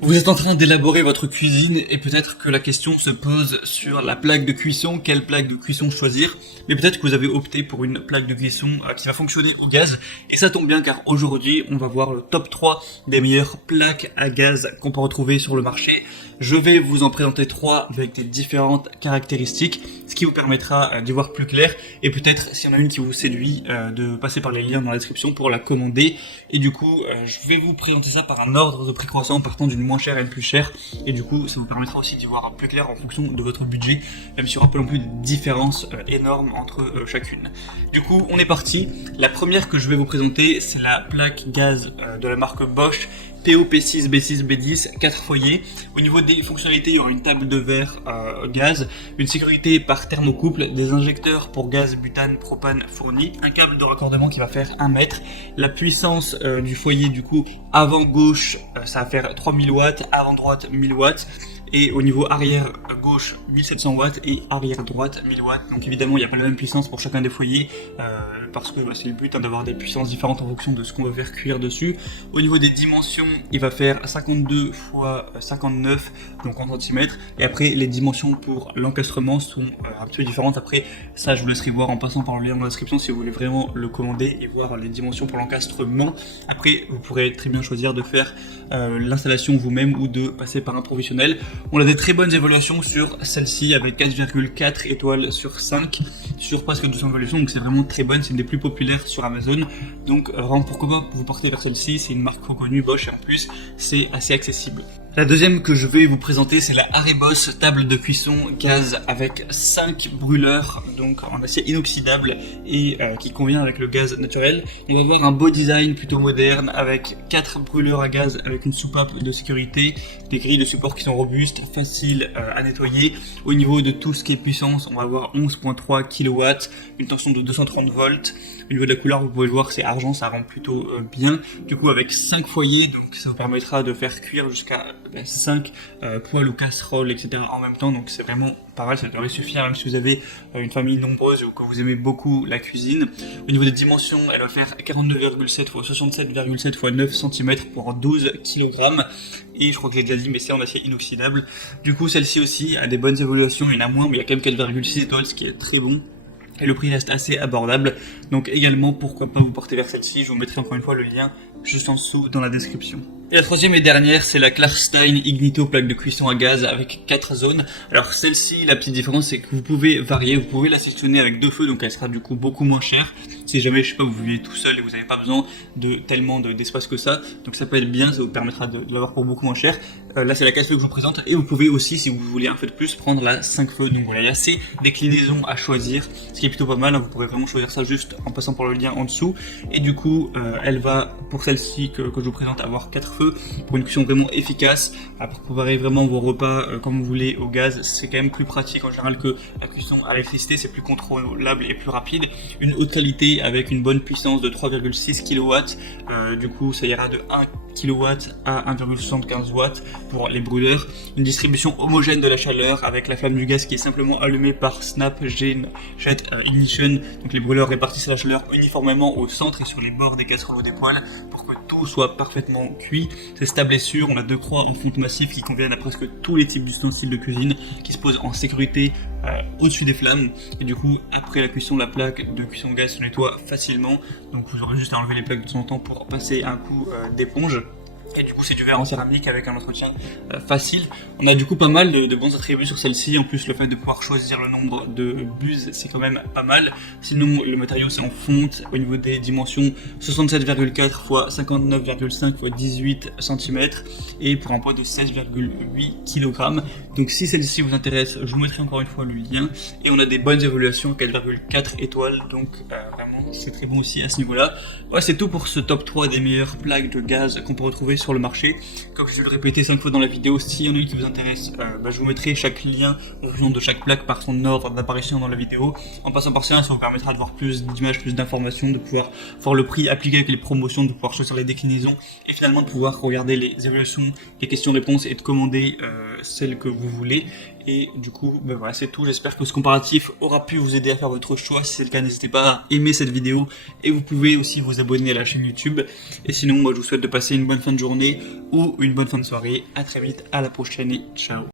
Vous êtes en train d'élaborer votre cuisine et peut-être que la question se pose sur la plaque de cuisson, quelle plaque de cuisson choisir, mais peut-être que vous avez opté pour une plaque de cuisson qui va fonctionner au gaz, et ça tombe bien car aujourd'hui on va voir le top 3 des meilleures plaques à gaz qu'on peut retrouver sur le marché. Je vais vous en présenter 3 avec des différentes caractéristiques, ce qui vous permettra d'y voir plus clair, et peut-être s'il y en a une qui vous séduit, de passer par les liens dans la description pour la commander, et du coup je vais vous présenter ça par un ordre de prix croissant partant d'une moins chère à une plus chère, et du coup ça vous permettra aussi d'y voir plus clair en fonction de votre budget, même s'il n'y aura pas non plus de différence énorme entre chacune. Du coup on est parti. La première que je vais vous présenter, c'est la plaque gaz de la marque Bosch PO-P6, B6, B10, 4 foyers. Au niveau des fonctionnalités, il y aura une table de verre gaz, une sécurité par thermocouple, des injecteurs pour gaz, butane, propane fournis, un câble de raccordement qui va faire 1 mètre, la puissance du foyer du coup avant gauche ça va faire 3000 watts, avant droite 1000 watts, et au niveau arrière gauche 1700 watts et arrière droite 1000 watts. Donc évidemment il n'y a pas la même puissance pour chacun des foyers parce que c'est le but d'avoir des puissances différentes en fonction de ce qu'on va faire cuire dessus. Au niveau des dimensions, il va faire 52 x 59 donc en centimètres, et après les dimensions pour l'encastrement sont un petit peu différentes. Après ça je vous laisserai voir en passant par le lien dans la description si vous voulez vraiment le commander et voir les dimensions pour l'encastrement. Après vous pourrez très bien choisir de faire l'installation vous-même ou de passer par un professionnel. On a des très bonnes évaluations sur celle-ci avec 4,4 étoiles sur 5 sur presque 200 évaluations, donc c'est vraiment très bonne, c'est une des plus populaires sur Amazon, donc vraiment pourquoi pas vous porter vers celle-ci, c'est une marque reconnue Bosch et en plus c'est assez accessible. La deuxième que je vais vous présenter, c'est la Areboss table de cuisson gaz avec 5 brûleurs, donc en acier inoxydable et qui convient avec le gaz naturel. Il va avoir un beau design plutôt moderne avec 4 brûleurs à gaz avec une soupape de sécurité, des grilles de support qui sont robustes, faciles à nettoyer. Au niveau de tout ce qui est puissance, on va avoir 11.3 kW, une tension de 230 volts. Au niveau de la couleur, vous pouvez le voir, c'est argent, ça rend plutôt bien. Du coup, avec 5 foyers, donc ça vous permettra de faire cuire jusqu'à 5 poêles ou casseroles, etc. en même temps. Donc c'est vraiment pas mal, ça devrait suffire même si vous avez une famille nombreuse ou que vous aimez beaucoup la cuisine. Au niveau des dimensions, elle va faire 42,7 x 67,7 x 9 cm pour 12 kg. Et je crois que j'ai déjà dit, mais c'est en acier inoxydable. Du coup, celle-ci aussi a des bonnes évaluations, il y en a moins, mais il y a quand même 4,6 étoiles, ce qui est très bon. Et le prix reste assez abordable, donc également pourquoi pas vous porter vers celle-ci, je vous mettrai encore une fois le lien juste en dessous dans la description. Et la troisième et dernière, c'est la Klarstein Ignito plaque de cuisson à gaz avec 4 zones. Alors celle-ci, la petite différence c'est que vous pouvez varier, vous pouvez la sectionner avec 2 feux, donc elle sera du coup beaucoup moins chère. Si jamais, je sais pas, vous vivez tout seul et vous n'avez pas besoin de tellement d'espace que ça, donc ça peut être bien, ça vous permettra de l'avoir pour beaucoup moins cher. Là c'est la 4 feux que je vous présente, et vous pouvez aussi, si vous voulez un feu de plus, prendre la 5 feux. Donc voilà, il y a assez déclinaisons à choisir, ce qui est plutôt pas mal, hein. Vous pourrez vraiment choisir ça juste en passant par le lien en dessous. Et du coup, elle va, pour celle-ci que je vous présente, avoir 4 feux pour une cuisson vraiment efficace, pour préparer vraiment vos repas comme vous voulez au gaz. C'est quand même plus pratique en général que la cuisson à l'électricité, c'est plus contrôlable et plus rapide. Une haute qualité avec une bonne puissance de 3,6 kW, du coup ça ira de 1 kW à 1,75 watts pour les brûleurs. Une distribution homogène de la chaleur avec la flamme du gaz qui est simplement allumée par Snap Jet Ignition. Donc les brûleurs répartissent la chaleur uniformément au centre et sur les bords des casseroles ou des poêles pour que tout soit parfaitement cuit. C'est stable et sûr. On a 2 croix en fonte massif qui conviennent à presque tous les types d'ustensiles de cuisine, qui se posent en sécurité au-dessus des flammes, et du coup après la cuisson, la plaque de cuisson gaz se nettoie facilement, donc vous aurez juste à enlever les plaques de temps en temps pour passer un coup d'éponge. Et du coup c'est du verre en céramique avec un entretien facile. On a du coup pas mal de bons attributs sur celle-ci, en plus le fait de pouvoir choisir le nombre de buses c'est quand même pas mal. Sinon le matériau c'est en fonte. Au niveau des dimensions, 67,4 x 59,5 x 18 cm, et pour un poids de 16,8 kg. Donc si celle-ci vous intéresse, je vous mettrai encore une fois le lien. Et on a des bonnes évaluations, 4,4 étoiles, donc vraiment c'est très bon aussi à ce niveau là. Ouais, c'est tout pour ce top 3 des meilleures plaques de gaz qu'on peut retrouver sur le marché. Comme je vais le répéter 5 fois dans la vidéo, s'il y en a une qui vous intéresse, je vous mettrai chaque lien en fonction de chaque plaque par son ordre d'apparition dans la vidéo. En passant par ça vous permettra de voir plus d'images, plus d'informations, de pouvoir voir le prix appliqué avec les promotions, de pouvoir choisir les déclinaisons et finalement de pouvoir regarder les évaluations, les questions-réponses et de commander celle que vous voulez. Et du coup, ben voilà, c'est tout. J'espère que ce comparatif aura pu vous aider à faire votre choix. Si c'est le cas, n'hésitez pas à aimer cette vidéo. Et vous pouvez aussi vous abonner à la chaîne YouTube. Et sinon, moi, je vous souhaite de passer une bonne fin de journée ou une bonne fin de soirée. À très vite, à la prochaine et ciao.